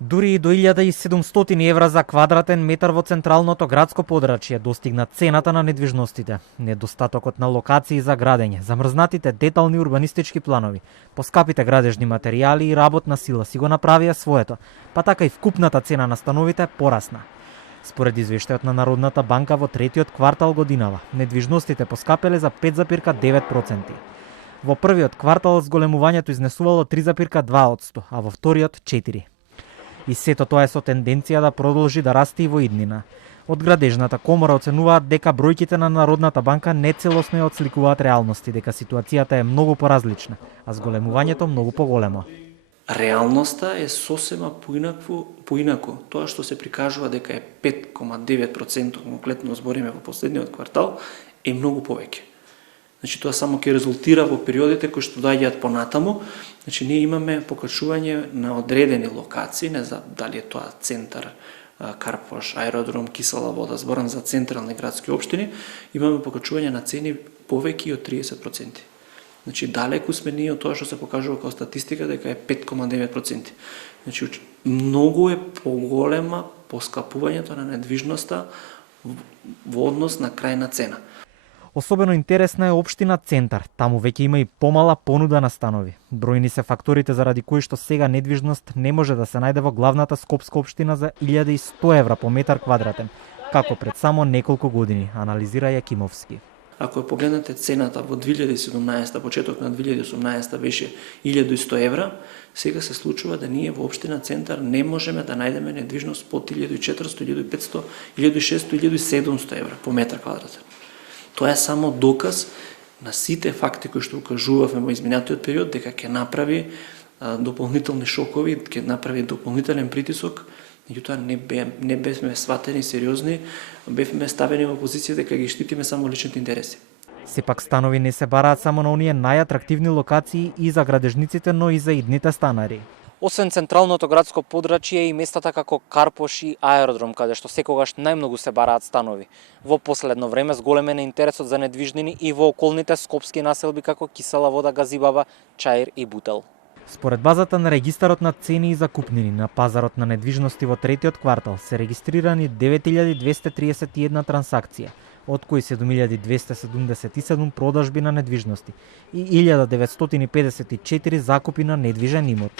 Дури и до 1700 евра за квадратен метар во централното градско подрачје достигна цената на недвижностите. Недостатокот на локации за градење, замрзнатите детални урбанистички планови, поскапите градежни материјали и работна сила си го направија своето, па така и вкупната цена на становите порасна. Според извештајот на Народната банка во третиот квартал годинава, недвижностите поскапеле за 5,9%. Во првиот квартал зголемувањето изнесувало 3,2%, а во вториот 4%. И сето тоа е со тенденција да продолжи да расте и во иднина. Од Градежната комора оценуваат дека бројките на Народната банка нецелосно ја отсликуваат реалности, дека ситуацијата е многу поразлична, а зголемувањето многу поголемо. Реалноста е сосема поинаку. Тоа што се прикажува дека е 5,9%, конкретно збориме во последниот квартал, е многу повеќе. Значи тоа само ќе резултира во периодите кои што доаѓаат понатаму. Значи ние имаме покачување на одредени локации, не знам дали е тоа центар, Карпош, аеродром, Кисела вода, зборам за централни градски општини, имаме покачување на цени повеќе од 30%. Значи далеку сме ние од тоа што се покажува како статистика дека е 5,9%. Значи многу е поголема поскапувањето на недвижноста во однос на крајна цена. Особено интересна е општина Центар, таму веќе има и помала понуда на станови. Бројни се факторите заради кои што сега недвижност не може да се најде во главната скопска општина за 1100 евра по метар квадратен, како пред само неколку години, анализира Јакимовски. Ако ја погледнете цената во 2017, почеток на 2018 беше 1100 евра, сега се случува да ние во општина Центар не можеме да најдеме недвижност под 1400, 1500, 1600, 1700 евра по метар квадратен. Тоа е само доказ на сите факти кои што укажувавме во изминатиот период дека ќе направи дополнителни шокови, ќе направи дополнителен притисок, меѓутоа не бевме сватени сериозни, бевме ставени во позиција дека ги штитиме само личните интереси. Сепак станови не се бараат само на оние најатрактивни локации и за градежниците, но и за идните станари. Освен централното градско подрачје и местата како Карпош и аеродром, каде што секогаш најмногу се бараат станови. Во последно време зголемен е интересот за недвижнини и во околните скопски населби како Кисела вода, Газибаба, Чаир и Бутел. Според базата на регистарот на цени и закупнини на пазарот на недвижности во третиот квартал се регистрирани 9231 трансакција, од кои 7277 продажби на недвижности и 1954 закупи на недвижен имот.